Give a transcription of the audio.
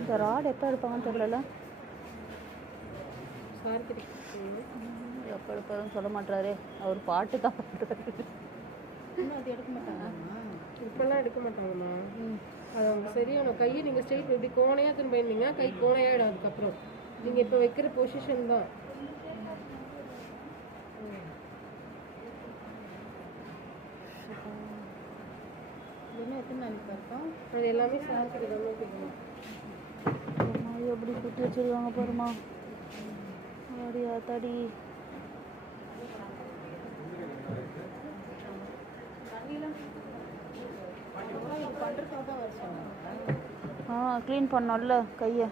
இந்த ராட் எப்போ எடுப்பாங்கன்னு தெரியல. எப்போ எடுப்பாருன்னு சொல்ல மாட்டாரு. அவர் பாட்டு தான் பாடுறாரு. அது எடுக்க மாட்டாங்கம்மா, இப்பெல்லாம் எடுக்க மாட்டாங்கம்மா. அது அவங்க சரியான கையை நீங்கள் ஸ்ட்ரெயிட் இப்படி கோணையாக திரும்ப இருந்தீங்க, கை கோணையாகிடும். அதுக்கப்புறம் நீங்கள் இப்போ வைக்கிற பொசிஷன் தான். இதெல்லாம் எத்தனை நாளைக்கு இருக்கும்? அது எல்லாமே சார்கிட்ட தான் கேட்கணும். எப்படி குட்டி வச்சிருக்காங்க பாருமா. அப்படியா தடி. க்ளீன் பண்ணோம்ல கையை.